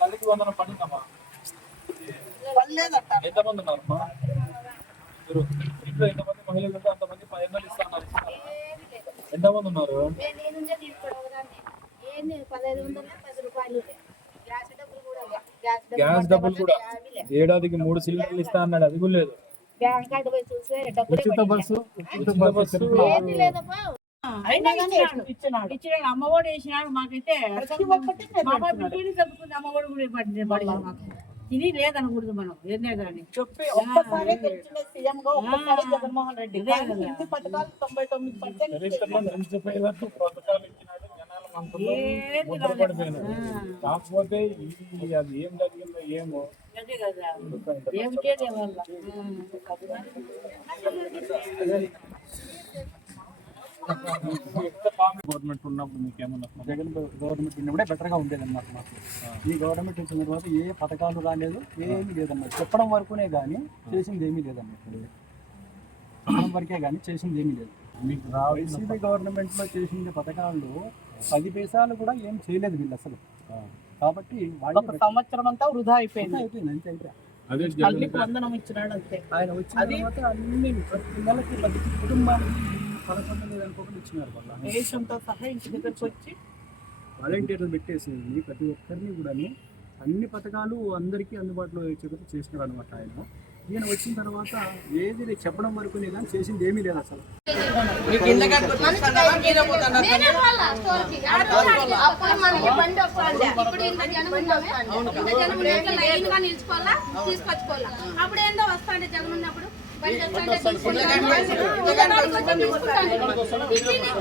తల్లికి వందనం పడిందమ్మా ఎంతమంది ఉన్నారమ్మా? మీరు ఇంట్లో ఎంతమంది మహిళలు ఉంటే అంతమంది పదిహేను ఇస్తున్నారు ఎంతమంది ఉన్నారు? గ్యాస్ డబ్బులు కూడా. ఏడాదికి మూడు సిలిండర్లు ఇస్తా అన్నాడు. అది కూడా లేదు. ఇచ్చినాడు ఇచ్చినాడు అమ్మఒడి వేసినాడు మాకైతే. చదువుకుంది అమ్మఒడి కూడా పడింది ఇది లేదనకూడదు మనం ఏందే కానీ. చెప్పి ఒక్కసారి తెచ్చిన సీఎం గా ఒక్కసారి జగన్మోహన్ రెడ్డి. కానీ ఇంటి పథకాలు? తొంభై తొమ్మిది పర్సెంట్ చరిత్రలో నిలిచిపోయేటట్టు పథకాలు ఇచ్చినాడు జనాల మనసులో ఏది ముద్రపడిపోయినాడు కాకపోతే అది ఏం జరిగిందో ఏమో ఏం గవర్నమెంట్ ఉన్నప్పుడు మీకు ఏమన్నా జగన్ గవర్నమెంట్ ఉన్నప్పుడే బెటర్గా ఉండేది అన్నమాట మాకు. ఈ గవర్నమెంట్ వచ్చిన తర్వాత ఏ పథకాలు రాలేదు ఏమీ లేదన్నమాట. చెప్పడం వరకునే కానీ చేసింది ఏమీ లేదన్నమాట. చెప్పడం వరకే కానీ చేసింది ఏమీ లేదు. మీకు వైసీపీ గవర్నమెంట్లో చేసిన పథకాలు పది పైసలు కూడా ఏం చేయలేదు వీళ్ళు అసలు. కాబట్టి వాళ్ళు ఒక సంవత్సరం అంతా వృధా అయిపోయింది. అయిపోయింది అంతే అయిపోయింది అదే తల్లికి వందనం ఇచ్చినాడు అంతే. ఆయన వచ్చిన తర్వాత అన్ని ప్రతి నెలకి ప్రతి కుటుంబానికి దేశంతో సహా ఇంటి దగ్గరకు వచ్చి వాలంటీర్లు పెట్టేసి ప్రతి ఒక్కరిని కూడా అన్ని పథకాలు అందరికీ అందుబాటులో వచ్చేటట్టు చేసినారు అనమాట ఆయన. ఈయన వచ్చిన తర్వాత ఏది లేదు చెప్పడం వరకు కానీ చేసింది ఏమీ లేదు అసలు. నేనే. అప్పుడు అప్పుడు ఏందో వస్తాండే జగన్ ఉన్నప్పుడు?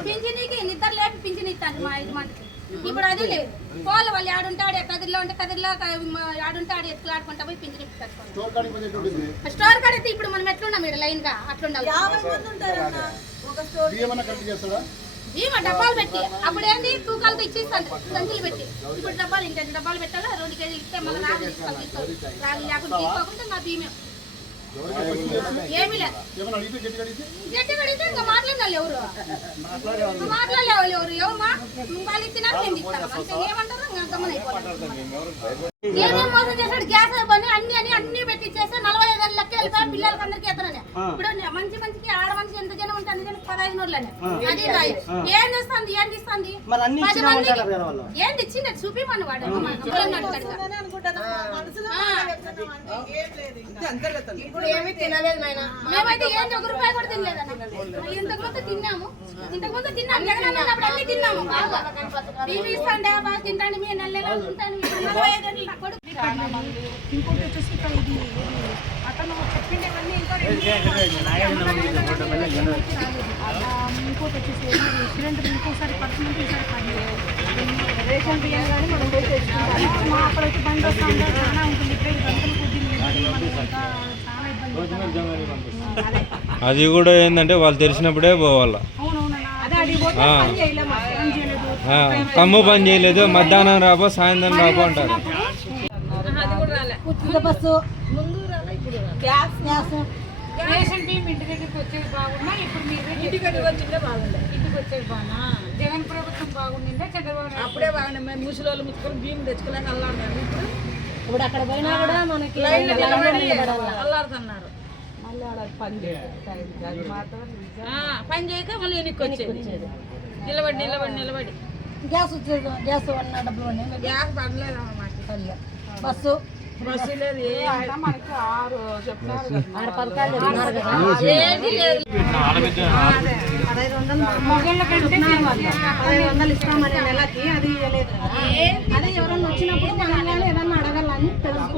పింఛనీకి నిద్ర లేపి పింఛని ఇస్తాను మా యజమానికి ఇప్పుడు అది లేదు పోల వాళ్ళు ఆడుంటాడు కదిరిలో ఉంటే కదిరిలో ఆడుంటాడు ఎత్తులు ఆడుకుంటా పోయి పింఛని ఇప్పించుకోవాలి స్టోర్ కాడ అయితే ఇప్పుడు మనం ఎట్లున్నాం మీరు లైన్గా అట్లుండాలి ఏమో డబ్బాలు పెట్టి అప్పుడు ఏంది తూకాలతో ఇచ్చేస్తాను సంచులు పెట్టి ఇప్పుడు డబ్బాలు ఇంకెంత డబ్బాలు పెట్టాలో రెండు కేజీలు ఇస్తే మళ్ళీ రాజు తీసుకోవాలి తీసుకోవాలి లేకుండా తీసుకోకుండా నా భీమే ఏమీ మోసం చేశాడు? గ్యాస్ పని అన్ని అని అన్ని పెట్టి చేస్తే నలభై ఐదు వేల లెక్క వెళ్ళిపోయి పిల్లలకి అందరికి ఎత్తననే ఇప్పుడు మంచి మంచికి ఆడ మనిషి ఎంత జనం ఉంటే అన్ని జనం పదహైదు నోట్లనే అది రాయి? ఏం చేస్తుంది ఏం ఇస్తుంది పది మందికి ఏంది ఇచ్చింది చూపిమని వాడు. ఇప్పుడు ఏమీ తినలేదు నాయన. మేమైతే ఏంది ఒక రూపాయి కూడా తినలేదన్న ఇంతకు ముందు తిన్నాము. ఇంతకు ముందు తిన్నాము జగన్ అన్న తిన్నాము. బాగా. టీవీ ఇస్తాండే బాగా తింటాండి మీ నెల నెల ఉంటాను ఇప్పుడు నలభై ఐదు ఏళ్ళు నా కొడుకు ఇంకోటి వచ్చేసి ఇక్కడ ఇది ఇది అతను చెప్పిండేవన్నీ ఇంకా రెండు ఆ, ఇంకోటి వచ్చేసి ఏంటి, సిలిండర్ ఇంకోసారి పడుతుందంటే ఈసారి పది రేషన్ బియ్యం కానీ మనం పోయి తెచ్చుకుంటాం మా అక్కడైతే బండి వస్తా ఉంటే చాలా ఉంటుంది. ఇక్కడ గంటలు కొద్ది మనం ఇంకా చాలా ఇబ్బంది అదే. కూడా ఏంటంటే వాళ్ళు తెలిసినప్పుడే పోవాలా. కమ్ము పని చేయలేదు. మధ్యాహ్నం రాబో సాయంత్రం రాబో అంటారు. Bus gas gas. రేషన్ బియ్యం ఇంటి దగ్గరికి వచ్చేది బాగున్నా ఇప్పుడు మీ ఇంటికి వచ్చిందే బాగుండే. ఇంటికి వచ్చేది బాగున్నా జగన్ ప్రభుత్వం బాగుండిందా? చంద్రబాబు అప్పుడే బాగుండే. మేము ముసలి ముసుకొని బియ్యం తెచ్చుకోలేక అల్లాడుతున్నారు ఇప్పుడు ఇప్పుడు అక్కడ పోయినా కూడా మనకి అల్లాడుతున్నారు. పని చేయక మళ్ళీ వెనక్కి వచ్చేది. నిలబడి నిలబడి నిలబడి. గ్యాస్ వచ్చేది. గ్యాస్ వన్ డబ్బులు గ్యాస్ పడలేదు అన్నమాట. బస్సు. బస్సు లేదు మనకి ఆరు చెప్తున్నారు ఆరు పథకాలు మొగళ్ళ కంటే పదహైదు వందలు ఇస్తామని నెలకి అది ఇవ్వలేదు అదే ఎవరన్నా వచ్చినప్పుడు మనల్ని ఏదన్నా అడగాలని తెలుసుకో